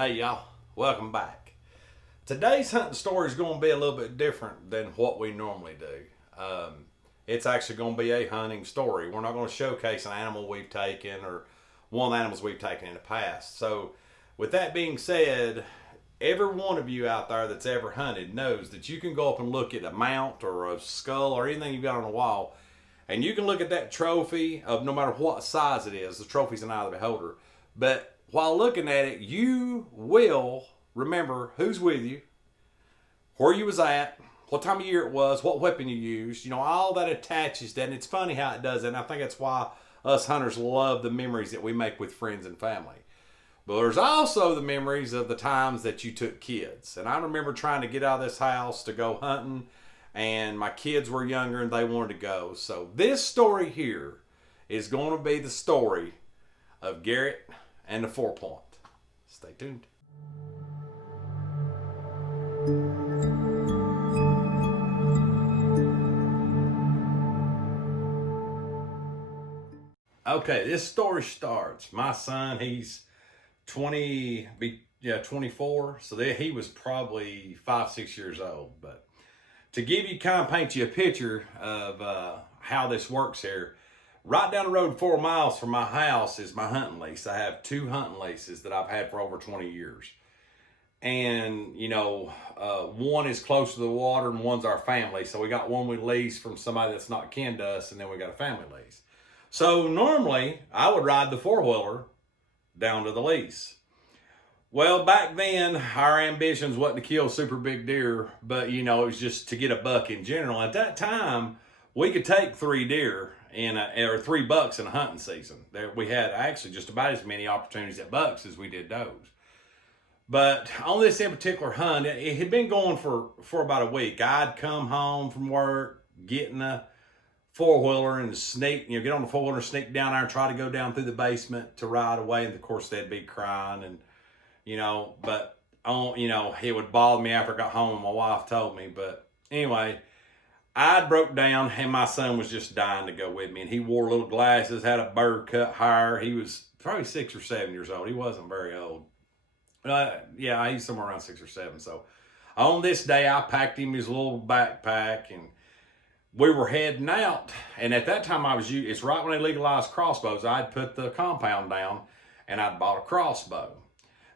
Hey y'all, welcome back. Today's hunting story is going to be a little bit different than what we normally do. It's actually going to be a hunting story. We're not going to showcase an animal we've taken or one of the animals we've taken in the past. So, with that being said, every one of you out there that's ever hunted knows that you can go up and look at a mount or a skull or anything you've got on the wall, and you can look at that trophy of no matter what size it is. The trophy's an eye of the beholder. But while looking at it, you will remember who's with you, where you was at, what time of year it was, what weapon you used. You know, all that attaches to that. And it's funny how it does that. And I think that's why us hunters love the memories that we make with friends and family. But there's also the memories of the times that you took kids. And I remember trying to get out of this house to go hunting, and my kids were younger and they wanted to go. So this story here is going to be the story of Garrett and the 4-point. Stay tuned. Okay, this story starts. My son, he's 24. So he was probably 5-6 years old. But to give you, kind of paint you a picture of how this works here, right down the road 4 miles from my house is my hunting lease. I have 2 hunting leases that I've had for over 20 years. And, you know, one is close to the water and one's our family. So we got one we lease from somebody that's not kin to us, and then we got a family lease. So normally I would ride the 4-wheeler down to the lease. Well, back then our ambitions wasn't to kill super big deer, but, you know, it was just to get a buck in general. At that time, we could take 3 deer or 3 bucks in a hunting season. We had actually just about as many opportunities at bucks as we did does. But on this in particular hunt, it had been going for about a week. I'd come home from work, get in a 4-wheeler and sneak, get on the 4-wheeler, sneak down there and try to go down through the basement to ride away. And of course they'd be crying and, but it would bother me after I got home and my wife told me. But anyway, I broke down and my son was just dying to go with me. And he wore little glasses, had a bird cut hair. He was probably 6 or 7 years old. He wasn't very old. He's somewhere around 6 or 7. So on this day, I packed him his little backpack and we were heading out. And at that time, it's right when they legalized crossbows. I'd put the compound down and I'd bought a crossbow.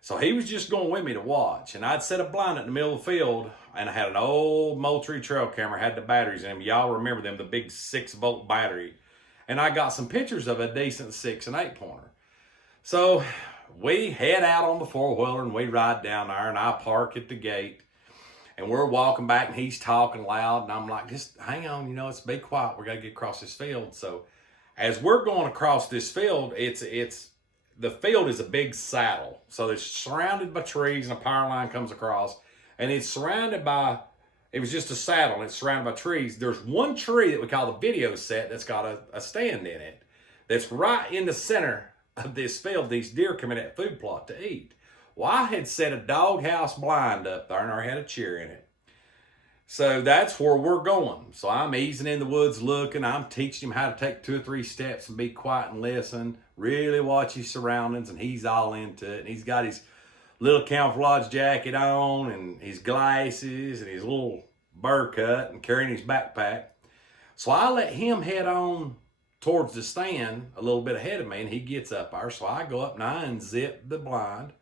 So he was just going with me to watch. And I'd set a blind in the middle of the field, and I had an old Moultrie trail camera, had the batteries in them. Y'all remember them, the big 6-volt battery. And I got some pictures of a decent 6 and 8 pointer. So we head out on the 4-wheeler and we ride down there, and I park at the gate. And we're walking back and he's talking loud. And I'm like, just hang on, let's be quiet. We got to get across this field. So as we're going across this field, the field is a big saddle. So it's surrounded by trees and a power line comes across. And it's surrounded by, it was just a saddle and it's surrounded by trees. There's one tree that we call the video set that's got a stand in it. That's right in the center of this field. These deer come in that food plot to eat. Well, I had set a doghouse blind up there and I had a chair in it. So that's where we're going. So I'm easing in the woods looking. I'm teaching him how to take 2 or 3 steps and be quiet and listen. Really watch his surroundings, and he's all into it. And he's got his little camouflage jacket on and his glasses and his little burr cut and carrying his backpack. So I let him head on towards the stand a little bit ahead of me, and he gets up there. So I go up and I unzip the blind.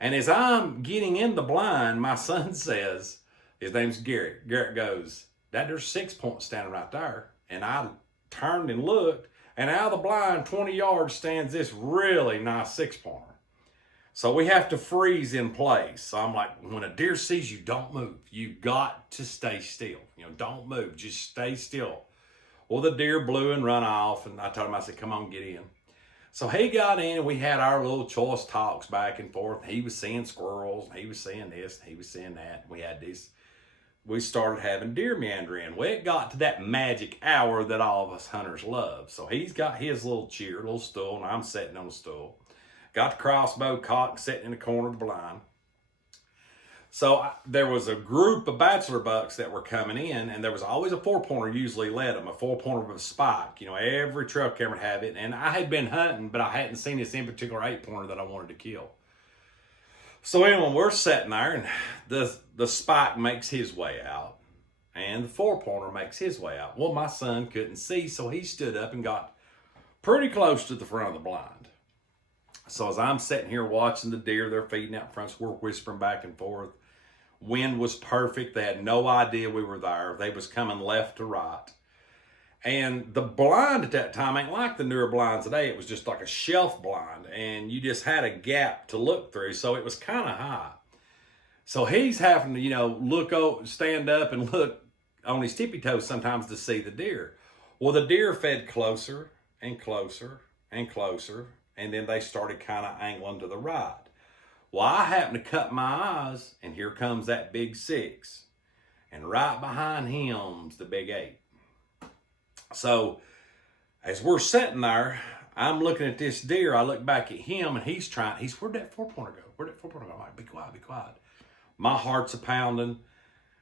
And as I'm getting in the blind, my son says, his name's Garrett. Garrett goes, "Dad, there's 6-point standing right there." And I turned and looked, and out of the blind, 20 yards, stands this really nice 6-pointer. So we have to freeze in place. So I'm like, when a deer sees you, don't move. You got to stay still. Don't move. Just stay still. Well, the deer blew and run off, and I told him, I said, "Come on, get in." So he got in, and we had our little choice talks back and forth. He was seeing squirrels, and he was seeing this, and he was seeing that. We had this. We started having deer meandering. Well, it got to that magic hour that all of us hunters love. So he's got his little chair, little stool, and I'm sitting on the stool. Got the crossbow cocked, sitting in the corner of the blind. So there was a group of bachelor bucks that were coming in, and there was always a 4-pointer usually led them, a 4-pointer with a spike. Every trail camera would have it. And I had been hunting, but I hadn't seen this in particular 8-pointer that I wanted to kill. So anyway, we're sitting there, and the spike makes his way out, and the 4-pointer makes his way out. Well, my son couldn't see, so he stood up and got pretty close to the front of the blind. So as I'm sitting here watching the deer, they're feeding out front, so we're whispering back and forth. Wind was perfect. They had no idea we were there. They was coming left to right. And the blind at that time ain't like the newer blinds today. It was just like a shelf blind, and you just had a gap to look through, so it was kind of high. So he's having to, you know, look over, stand up and look on his tippy toes sometimes to see the deer. Well, the deer fed closer and closer and closer, and then they started kind of angling to the right. Well, I happened to cut my eyes, and here comes that big 6. And right behind him's the big 8. So as we're sitting there, I'm looking at this deer. I look back at him, and where'd that 4-pointer go? Where'd that 4-pointer go? I'm like, be quiet, be quiet. My heart's a pounding.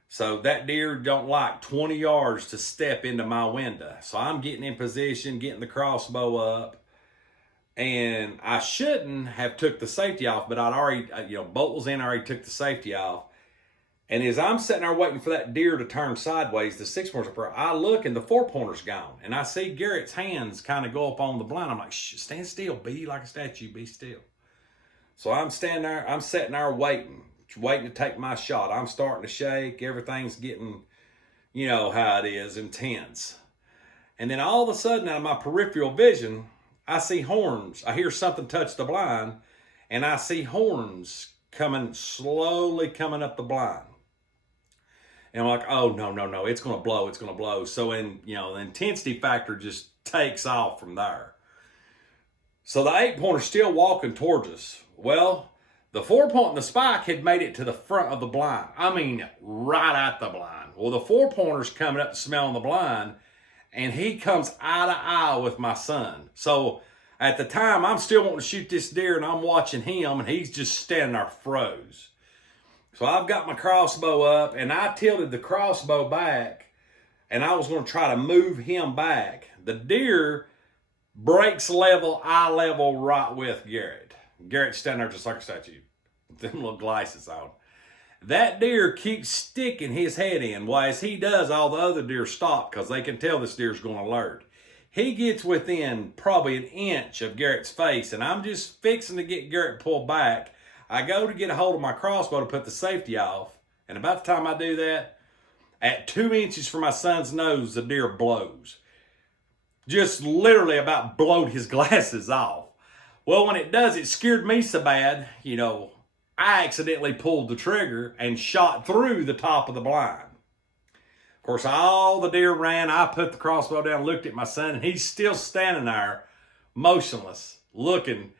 So that deer don't like 20 yards to step into my window. So I'm getting in position, getting the crossbow up. And I shouldn't have took the safety off, but I'd already, bolt was in, I already took the safety off. And as I'm sitting there waiting for that deer to turn sideways, the 6-pointer, I look and the 4-pointer's gone. And I see Garrett's hands kind of go up on the blind. I'm like, shh, stand still, be like a statue, be still. So I'm standing there, I'm sitting there waiting to take my shot. I'm starting to shake, everything's getting, you know how it is, intense. And then all of a sudden, out of my peripheral vision, I see horns. I hear something touch the blind, and I see horns slowly coming up the blind. And I'm like, oh, no, it's going to blow, it's going to blow. So, the intensity factor just takes off from there. So the 8-pointer's still walking towards us. Well, the 4-point and the spike had made it to the front of the blind. I mean, right at the blind. Well, the 4-pointer's coming up to smelling the blind, and he comes eye to eye with my son. So at the time, I'm still wanting to shoot this deer, and I'm watching him, and he's just standing there froze. So I've got my crossbow up, and I tilted the crossbow back, and I was going to try to move him back. The deer breaks level, eye level right with Garrett. Garrett's standing there just like a statue, with them little glasses on. That deer keeps sticking his head in. Well, as he does, all the other deer stop because they can tell this deer's going to alert. He gets within probably an inch of Garrett's face, and I'm just fixing to get Garrett pulled back. I go to get a hold of my crossbow to put the safety off, and about the time I do that, at 2 inches from my son's nose, the deer blows. Just literally about blowed his glasses off. Well, when it does, it scared me so bad, I accidentally pulled the trigger and shot through the top of the blind. Of course, all the deer ran. I put the crossbow down, looked at my son, and he's still standing there, motionless, looking.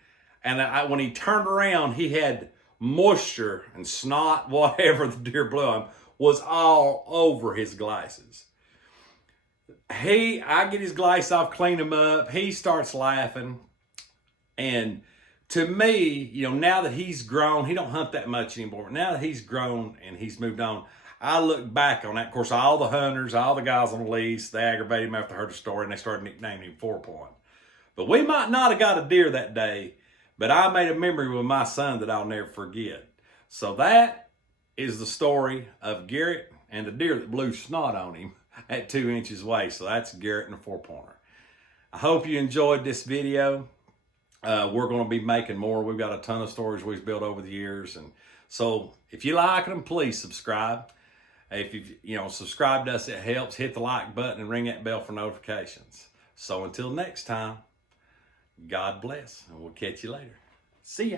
And when he turned around, he had moisture and snot, whatever the deer blew him, was all over his glasses. I get his glasses off, clean him up. He starts laughing. And to me, now that he's grown, he don't hunt that much anymore. But now that he's grown and he's moved on, I look back on that. Of course, all the hunters, all the guys on the lease, they aggravated him after they heard the story, and they started nicknaming him 4-point. But we might not have got a deer that day, but I made a memory with my son that I'll never forget. So that is the story of Garrett and the deer that blew snot on him at 2 inches away. So that's Garrett and the 4-pointer. I hope you enjoyed this video. We're going to be making more. We've got a ton of stories we've built over the years. And so if you like them, please subscribe. If you've subscribed to us, it helps. Hit the like button and ring that bell for notifications. So until next time, God bless, and we'll catch you later. See ya.